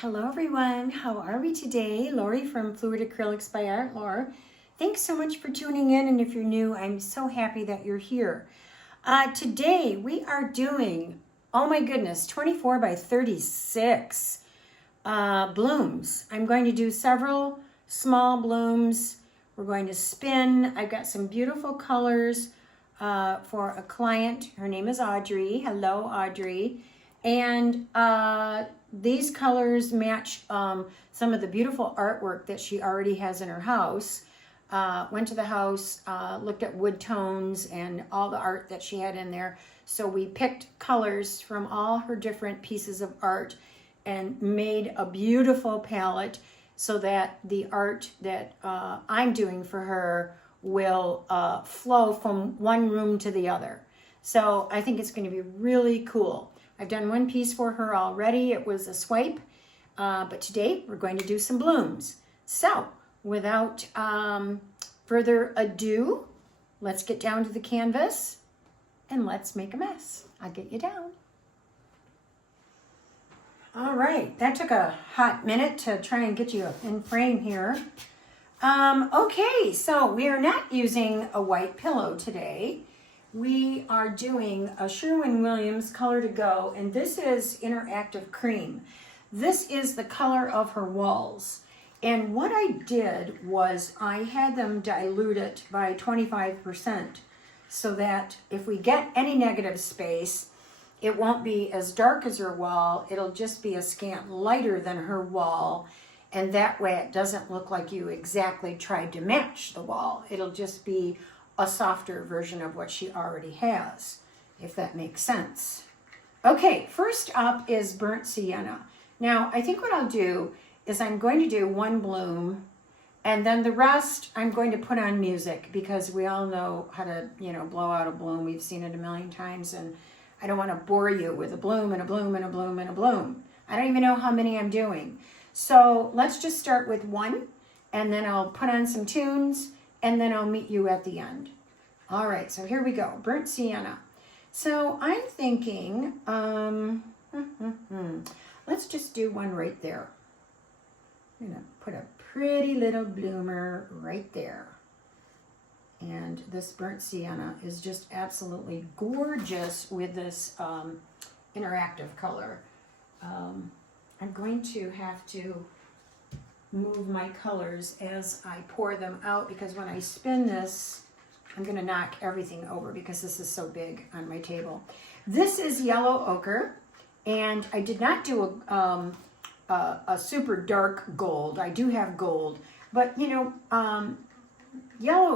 Hello everyone, how are we today? Lori from Fluid Acrylics by ArtLor. Thanks so much for tuning in, and if you're new, I'm so happy that you're here. Today we are doing, oh my goodness, 24 by 36 blooms. I'm going to do several small blooms. We're going to spin. I've got some beautiful colors for a client. Her name is Audrey. Hello, Audrey. And these colors match some of the beautiful artwork that she already has in her house. Went to the house, looked at wood tones and all the art that she had in there. So we picked colors from all her different pieces of art and made a beautiful palette so that the art that I'm doing for her will flow from one room to the other. So I think it's going to be really cool. I've done one piece for her already. It was a swipe, but today we're going to do some blooms. So without further ado, let's get down to the canvas and let's make a mess. I'll get you down. All right, that took a hot minute to try and get you in frame here. Okay, so we are not using a white pillow today. We are doing a Sherwin-Williams Color to Go, and this is Interactive Cream. This is the color of her walls. And what I did was I had them dilute it by 25% so that if we get any negative space, it won't be as dark as her wall. It'll just be a scant lighter than her wall. And that way it doesn't look like you exactly tried to match the wall. It'll just be a softer version of what she already has, if that makes sense. Okay, first up is Burnt Sienna. Now, I think what I'll do is I'm going to do one bloom, and then the rest I'm going to put on music because we all know how to, blow out a bloom. We've seen it a million times, and I don't want to bore you with a bloom and a bloom and a bloom and a bloom. I don't even know how many I'm doing. So let's just start with one, and then I'll put on some tunes, and then I'll meet you at the end. All right, so here we go, Burnt Sienna. So I'm thinking, let's just do one right there. I'm gonna put a pretty little bloomer right there. And this Burnt Sienna is just absolutely gorgeous with this interactive color. I'm going to have to move my colors as I pour them out because when I spin this, I'm going to knock everything over because this is so big on my table. This is yellow ochre, and I did not do a super dark gold. I do have gold, but yellow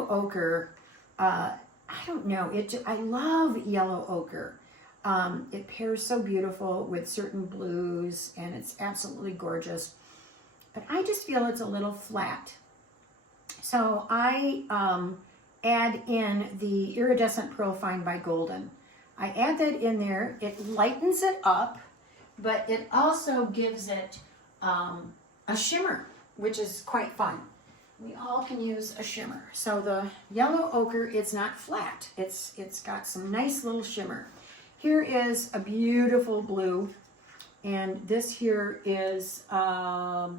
ochre, I don't know. I love yellow ochre. It pairs so beautiful with certain blues, and it's absolutely gorgeous. But I just feel it's a little flat. So I add in the Iridescent Pearl Fine by Golden. I add that in there. It lightens it up, but it also gives it a shimmer, which is quite fun. We all can use a shimmer. So the yellow ochre, it's not flat. It's got some nice little shimmer. Here is a beautiful blue. And this here is ultramarine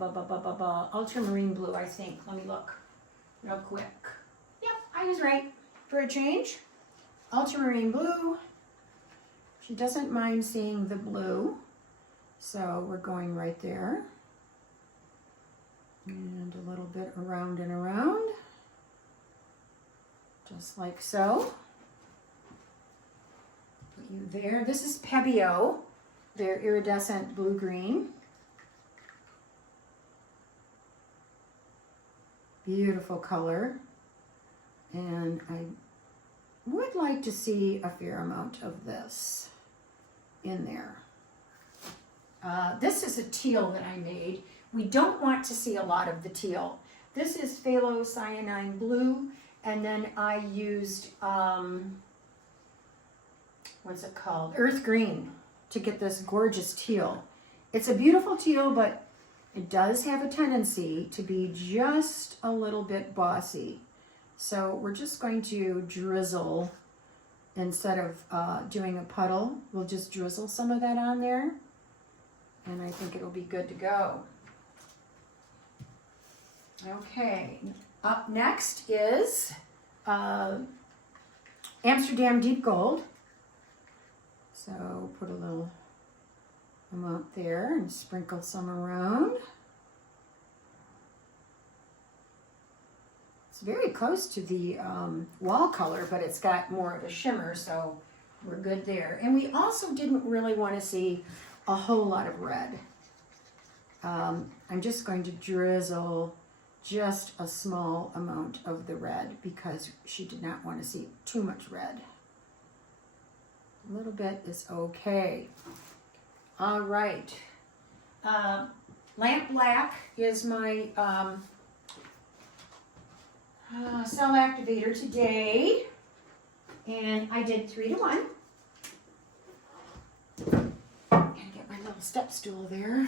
blue, I think. Let me look real quick. Yep, I was right for a change. Ultramarine blue. She doesn't mind seeing the blue. So we're going right there. And a little bit around and around. Just like so. Put you there. This is Pebeo. Their iridescent blue-green. Beautiful color. And I would like to see a fair amount of this in there. This is a teal that I made. We don't want to see a lot of the teal. This is Phthlocyanine blue, and then I used, what's it called? Earth green to get this gorgeous teal. It's a beautiful teal, but it does have a tendency to be just a little bit bossy. So we're just going to drizzle, instead of doing a puddle, we'll just drizzle some of that on there. and I think it'll be good to go. Okay, up next is Amsterdam Deep Gold. So put a little amount there and sprinkle some around. It's very close to the wall color, but it's got more of a shimmer, so we're good there. And we also didn't really want to see a whole lot of red. I'm just going to drizzle just a small amount of the red because she did not want to see too much red. A little bit is okay. All right. Lamp Black is my cell activator today, and I did 3 to 1. And get my little step stool there.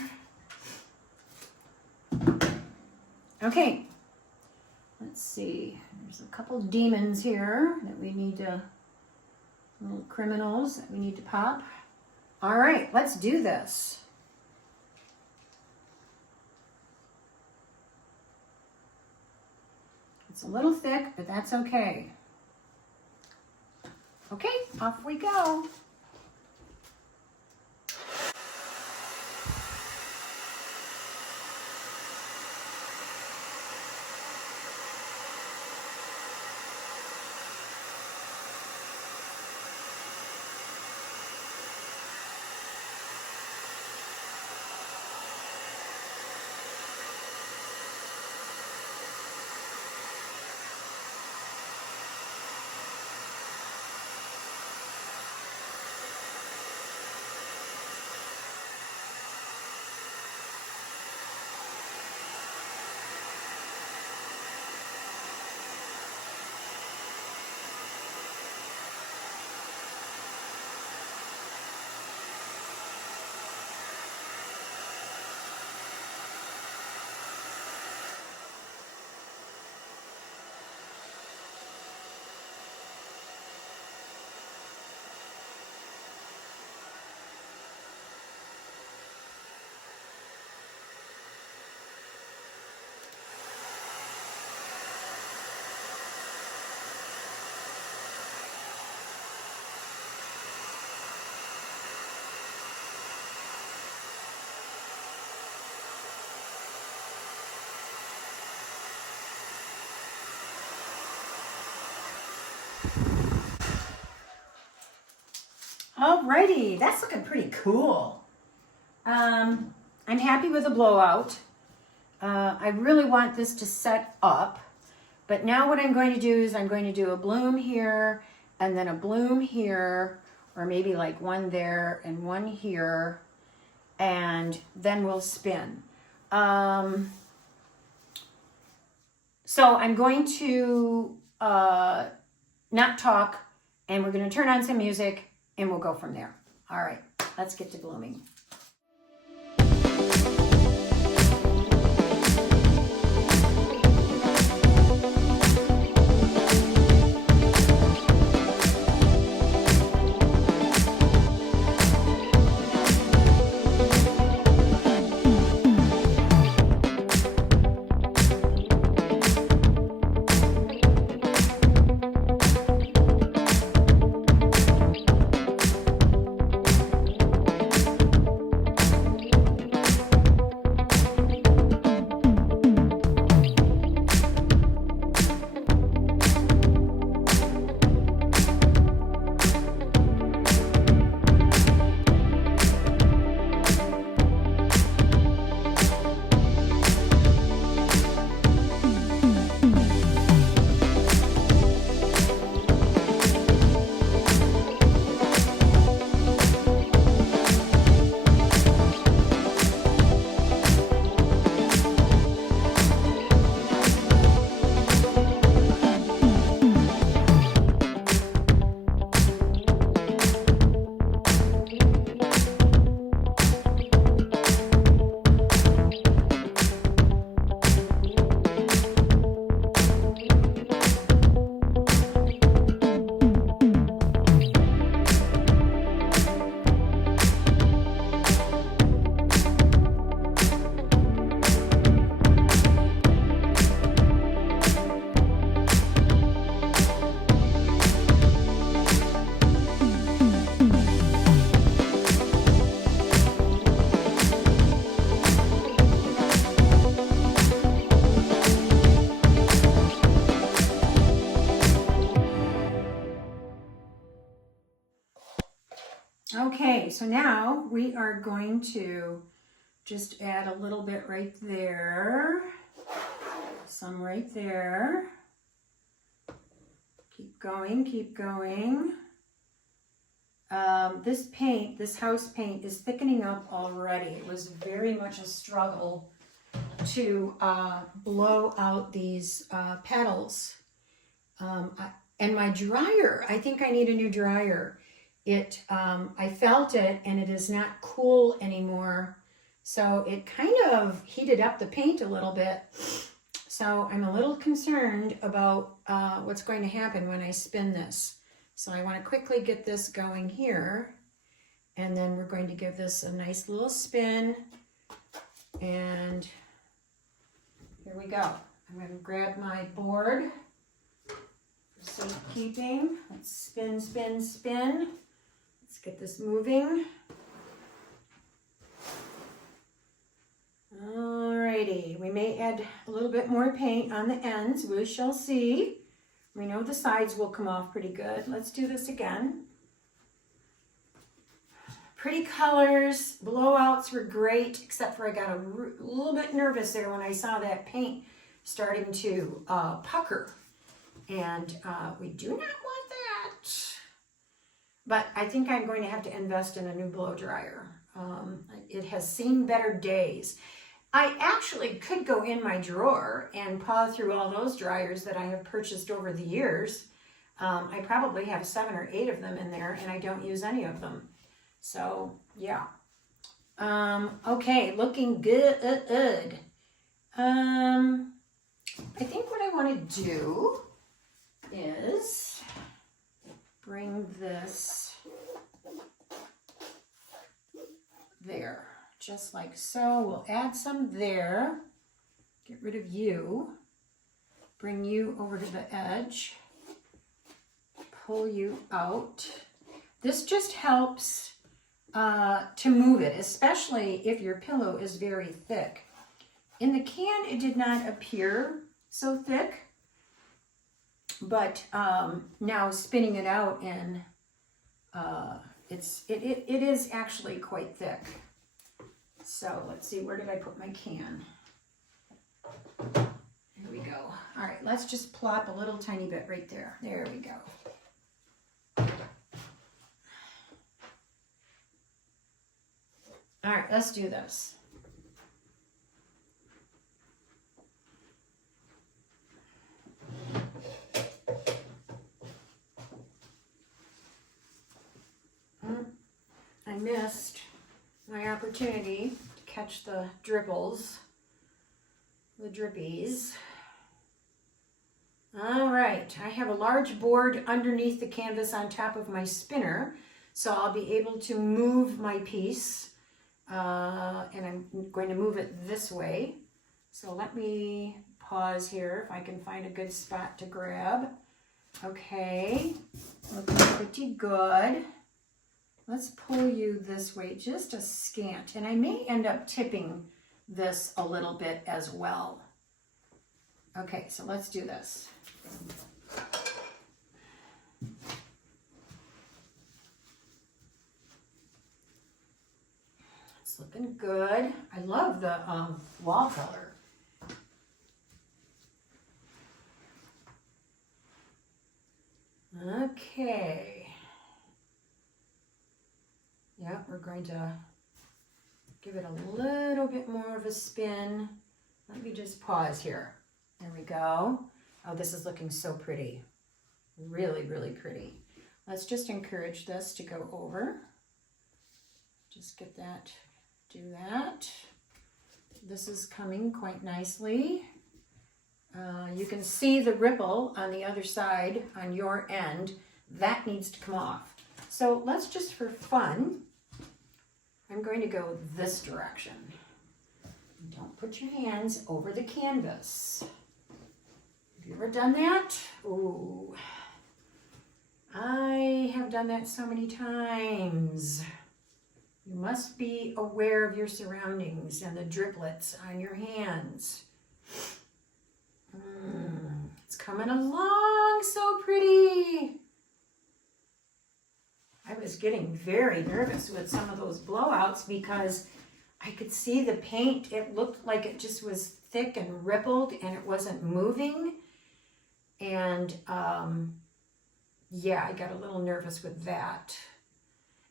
Okay, let's see. There's a couple demons here that we need to, little criminals that we need to pop. All right, let's do this. It's a little thick, but that's okay. Okay, off we go. Alrighty, that's looking pretty cool. I'm happy with the blowout. I really want this to set up, but now what I'm going to do is I'm going to do a bloom here and then a bloom here, or maybe like one there and one here, and then we'll spin. So I'm going to not talk, and we're going to turn on some music, and we'll go from there. All right, let's get to blooming. Okay, so now we are going to just add a little bit right there, some right there. Keep going, keep going. This paint, this house paint, is thickening up already. It was very much a struggle to blow out these petals. And my dryer, I think I need a new dryer. I felt it and it is not cool anymore. So it kind of heated up the paint a little bit. So I'm a little concerned about what's going to happen when I spin this. So I want to quickly get this going here. And then we're going to give this a nice little spin. And here we go. I'm going to grab my board for safekeeping. Let's spin, spin, spin. Let's get this moving. Alrighty, we may add a little bit more paint on the ends. We shall see. We know the sides will come off pretty good. Let's do this again. Pretty colors. Blowouts were great, except for I got a little bit nervous there when I saw that paint starting to pucker. And we do not want that. But I think I'm going to have to invest in a new blow dryer. It has seen better days. I actually could go in my drawer and paw through all those dryers that I have purchased over the years. I probably have 7 or 8 of them in there and I don't use any of them. So, yeah. Okay, looking good. I think what I want to do is bring this there, just like so. We'll add some there. Get rid of you. Bring you over to the edge. Pull you out. This just helps to move it, especially if your pillow is very thick. In the can, it did not appear so thick, but now spinning it out and it is actually quite thick. So let's see, where did I put my can? Here we go. All right, let's just plop a little tiny bit right there. There we go. All right, let's do this. I missed my opportunity to catch the dribbles, the drippies. All right, I have a large board underneath the canvas on top of my spinner, so I'll be able to move my piece, and I'm going to move it this way. So let me pause here if I can find a good spot to grab. Okay, looking pretty good. Let's pull you this way just a scant, and I may end up tipping this a little bit as well. Okay, so let's do this. It's looking good. I love the wall color. Okay. Yeah, we're going to give it a little bit more of a spin. Let me just pause here. There we go. Oh, this is looking so pretty. Really, really pretty. Let's just encourage this to go over. Just get that, do that. This is coming quite nicely. You can see the ripple on the other side on your end. That needs to come off. So let's just, for fun, I'm going to go this direction. Don't put your hands over the canvas. Have you ever done that? Ooh, I have done that so many times. You must be aware of your surroundings and the driplets on your hands. It's coming along so pretty. was getting very nervous with some of those blowouts because I could see the paint. It looked like it just was thick and rippled and it wasn't moving. And yeah, I got a little nervous with that.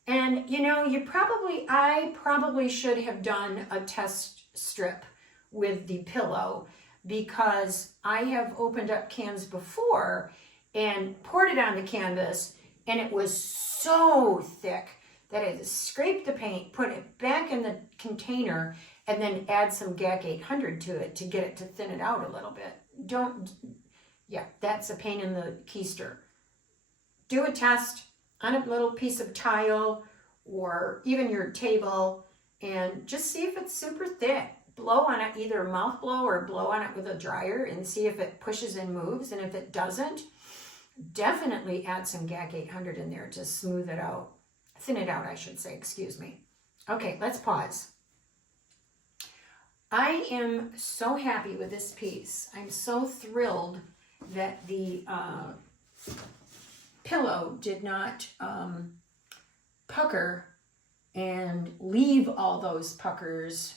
And you know, I probably should have done a test strip with the pillow, because I have opened up cans before and poured it on the canvas and it was so thick that I had to scrape the paint, put it back in the container, and then add some GAC 800 to it to get it to thin it out a little bit. Yeah, that's a pain in the keister. Do a test on a little piece of tile or even your table and just see if it's super thick. Blow on it, either mouth blow or blow on it with a dryer and see if it pushes and moves. And if it doesn't, definitely add some GAC 800 in there to smooth it out. Thin it out, I should say, excuse me. Okay, let's pause. I am so happy with this piece. I'm so thrilled that the pillow did not pucker and leave all those puckers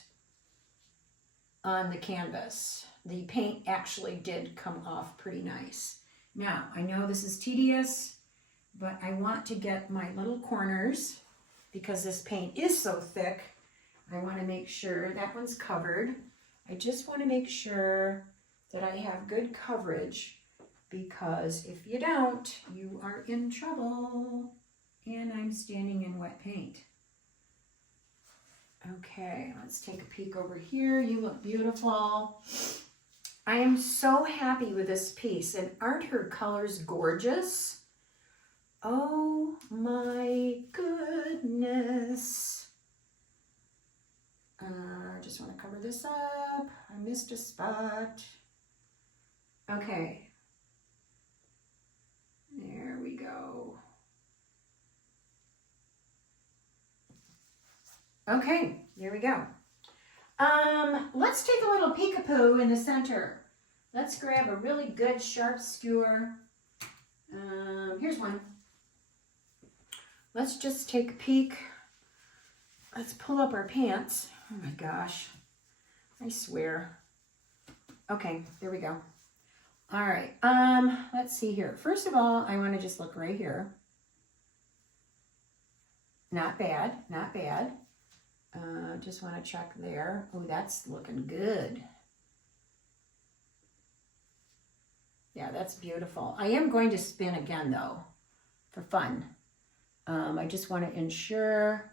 on the canvas. The paint actually did come off pretty nice. Now, I know this is tedious, but I want to get my little corners, because this paint is so thick, I want to make sure that one's covered. I just want to make sure that I have good coverage, because if you don't, you are in trouble. And I'm standing in wet paint. Okay, let's take a peek over here. You look beautiful. I am so happy with this piece, and aren't her colors gorgeous? Oh my goodness. I just want to cover this up. I missed a spot. Okay. There we go. Okay, there we go. Let's take a little peekapoo in the center. Let's grab a really good sharp skewer. Here's one. Let's just take a peek. Let's pull up our pants. Oh my gosh, I swear. Okay, there we go. All right, let's see here. First of all, I want to just look right here. Not bad, not bad. Just want to check there. Oh, that's looking good. Yeah, that's beautiful. I am going to spin again though, for fun. I just want to ensure,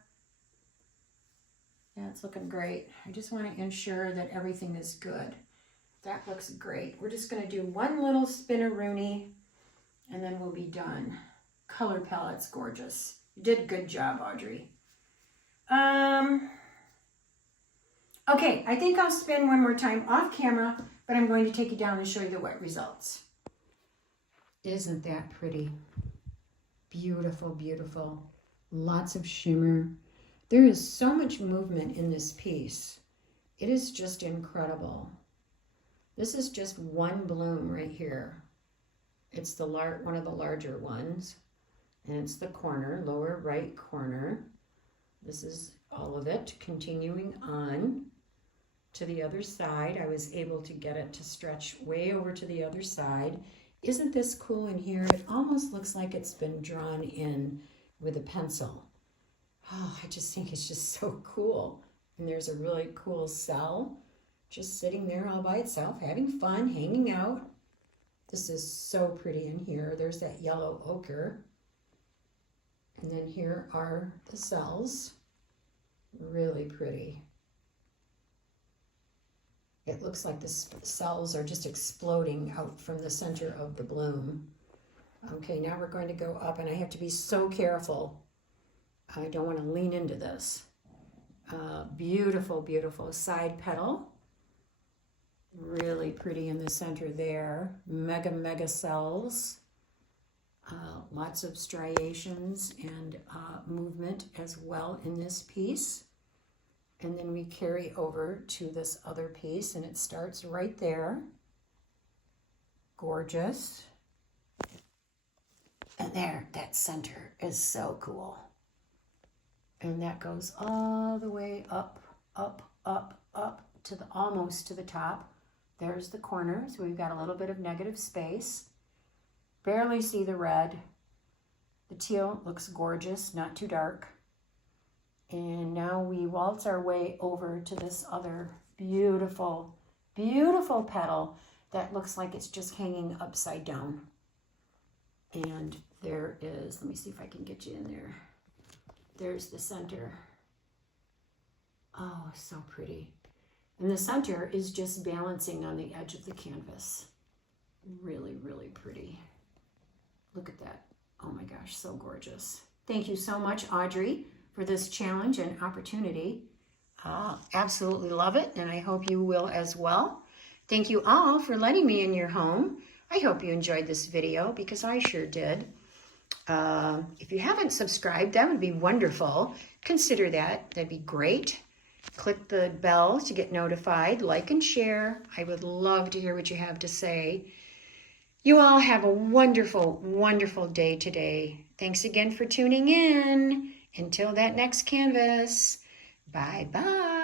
yeah, it's looking great. I just want to ensure that everything is good. That looks great. We're just going to do one little spinneroonie and then we'll be done. Color palette's gorgeous. You did a good job, Audrey. Okay, I think I'll spin one more time off camera, but I'm going to take it down and show you the wet results. Isn't that pretty? Beautiful, beautiful. Lots of shimmer. There is so much movement in this piece. It is just incredible. This is just one bloom right here. It's one of the larger ones, and it's the corner, lower right corner. This is all of it, continuing on to the other side. I was able to get it to stretch way over to the other side. Isn't this cool in here? It almost looks like it's been drawn in with a pencil. Oh, I just think it's just so cool. And there's a really cool cell just sitting there all by itself, having fun, hanging out. This is so pretty in here. There's that yellow ochre. And then here are the cells. Really pretty. It looks like the cells are just exploding out from the center of the bloom. Okay, now we're going to go up, and I have to be so careful. I don't want to lean into this. Beautiful, beautiful side petal. Really pretty in the center there. Mega, mega cells. Lots of striations and movement as well in this piece. And then we carry over to this other piece, and it starts right there. Gorgeous. And there, that center is so cool. And that goes all the way up, up, up, up to the almost to the top. There's the corner, so we've got a little bit of negative space. Barely see the red. The teal looks gorgeous, not too dark. And now we waltz our way over to this other beautiful, beautiful petal that looks like it's just hanging upside down. And there is, let me see if I can get you in there. There's the center. Oh, so pretty. And the center is just balancing on the edge of the canvas. Really, really pretty. Look at that. Oh my gosh, so gorgeous. Thank you so much, Audrey, for this challenge and opportunity. Absolutely love it, and I hope you will as well. Thank you all for letting me in your home. I hope you enjoyed this video because I sure did. If you haven't subscribed, that would be wonderful. Consider that. That'd be great. Click the bell to get notified. Like and share. I would love to hear what you have to say. You all have a wonderful, wonderful day today. Thanks again for tuning in. Until that next canvas. Bye-bye.